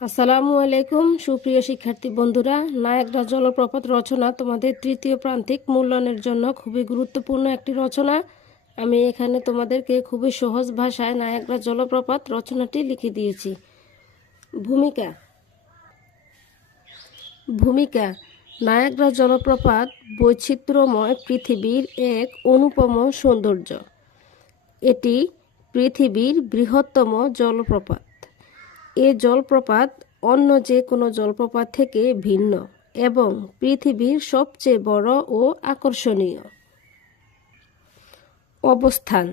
আসসালামু আলাইকুম সুপ্রিয় শিক্ষার্থী বন্ধুরা, নায়াগ্রা জলপ্রপাত রচনা তোমাদের তৃতীয় প্রান্তিক মূল্যায়নের জন্য খুবই গুরুত্বপূর্ণ একটি রচনা। আমি এখানে তোমাদেরকে খুবই সহজ ভাষায় নায়াগ্রা জলপ্রপাত রচনাটি লিখে দিয়েছি। ভূমিকা ভূমিকা নায়াগ্রা জলপ্রপাত বৈচিত্র্যময় পৃথিবীর এক অনুপম সৌন্দর্য। এটি পৃথিবীর বৃহত্তম জলপ্রপাত। এ জলপ্রপাত অন্য যে কোনো জলপ্রপাত থেকে ভিন্ন এবং পৃথিবীর সবচেয়ে বড় ও আকর্ষণীয়। অবস্থান: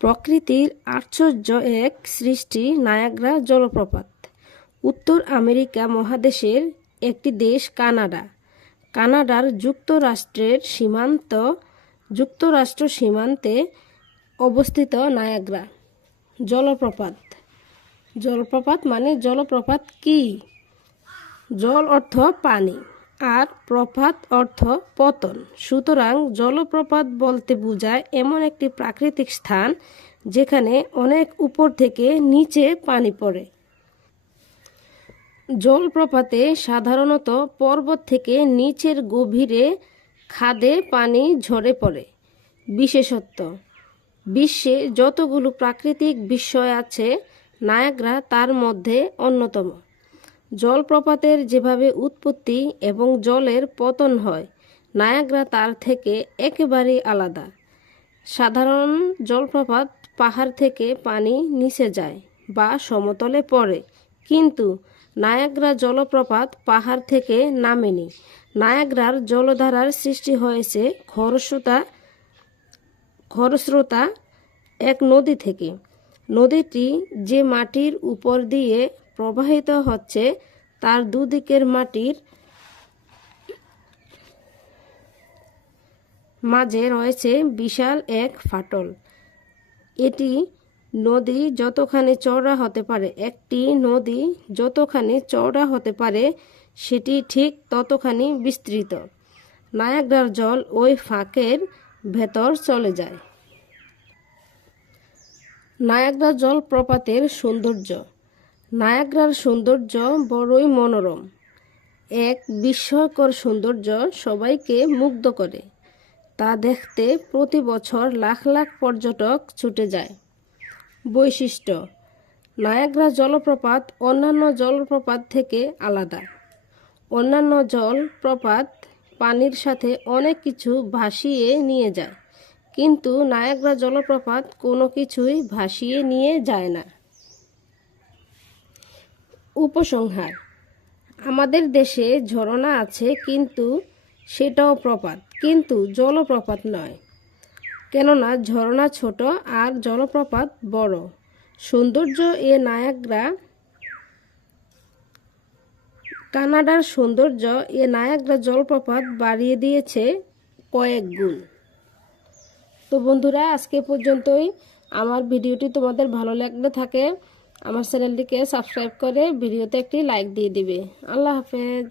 প্রকৃতির আশ্চর্য এক সৃষ্টি নায়াগ্রা জলপ্রপাত। উত্তর আমেরিকা মহাদেশের একটি দেশ কানাডা। কানাডার যুক্তরাষ্ট্র সীমান্তে অবস্থিত নায়াগ্রা জলপ্রপাত। জলপ্রপাত মানে জলপ্রপাত কি? জল অর্থ পানি আর প্রপাত অর্থ পতন। সুতরাং জলপ্রপাত বলতে বোঝায় এমন একটি প্রাকৃতিক স্থান যেখানে অনেক উপর থেকে নিচে পানি পড়ে। জলপ্রপাতে সাধারণত পর্বত থেকে নিচের গভীরে খাদে পানি ঝরে পড়ে। বিশেষত্ব: বিশ্বে যতগুলো প্রাকৃতিক বিস্ময় আছে, নায়াগ্রা তার মধ্যে অন্যতম। জলপ্রপাতের যেভাবে উৎপত্তি এবং জলের পতন হয়, নায়াগ্রা তার থেকে একেবারেই আলাদা। সাধারণ জলপ্রপাত পাহাড় থেকে পানি নিচে যায় বা সমতলে পড়ে, কিন্তু নায়াগ্রা জলপ্রপাত পাহাড় থেকে নামেনি। নায়াগ্রার জলধারার সৃষ্টি হয়েছে খরস্রোতা এক নদী থেকে। নদীটি যে মাটির উপর দিয়ে প্রবাহিত হচ্ছে, তার দুদিকের মাটির মাঝে রয়েছে বিশাল এক ফাটল। একটি নদী যতখানি চওড়া হতে পারে সেটি ঠিক ততখানি বিস্তৃত। নায়াগ্রার জল ওই ফাঁকের ভেতর চলে যায়। নায়াগ্রা জলপ্রপাতের সৌন্দর্য: নায়াগ্রার সৌন্দর্য বড়ই মনোরম। এক বিস্ময়কর সৌন্দর্য সবাইকে মুগ্ধ করে। তা দেখতে প্রতি বছর লাখ লাখ পর্যটক ছুটে যায়। বৈশিষ্ট্য: নায়াগ্রা জলপ্রপাত অন্যান্য জলপ্রপাত থেকে আলাদা। অন্যান্য জলপ্রপাত পানির সাথে অনেক কিছু ভাসিয়ে নিয়ে যায়, কিন্তু নায়াগ্রা জলপ্রপাত কোনো কিছুই ভাসিয়ে নিয়ে যায় না। উপসংহার: আমাদের দেশে ঝর্ণা আছে, কিন্তু সেটাও প্রপাত, কিন্তু জলপ্রপাত নয়। কেননা ঝর্ণা ছোট আর জলপ্রপাত বড়। সৌন্দর্য এ নায়াগ্রা কানাডার সৌন্দর্য এ নায়াগ্রা জলপ্রপাত বাড়িয়ে দিয়েছে কয়েক গুণ। তো বন্ধুরা, আজকে পর্যন্তই। আমার ভিডিওটি তোমাদের ভালো লাগলে থাকে আমার চ্যানেলটিকে সাবস্ক্রাইব করে ভিডিওতে একটি লাইক দিয়ে দিবে। আল্লাহ হাফেজ।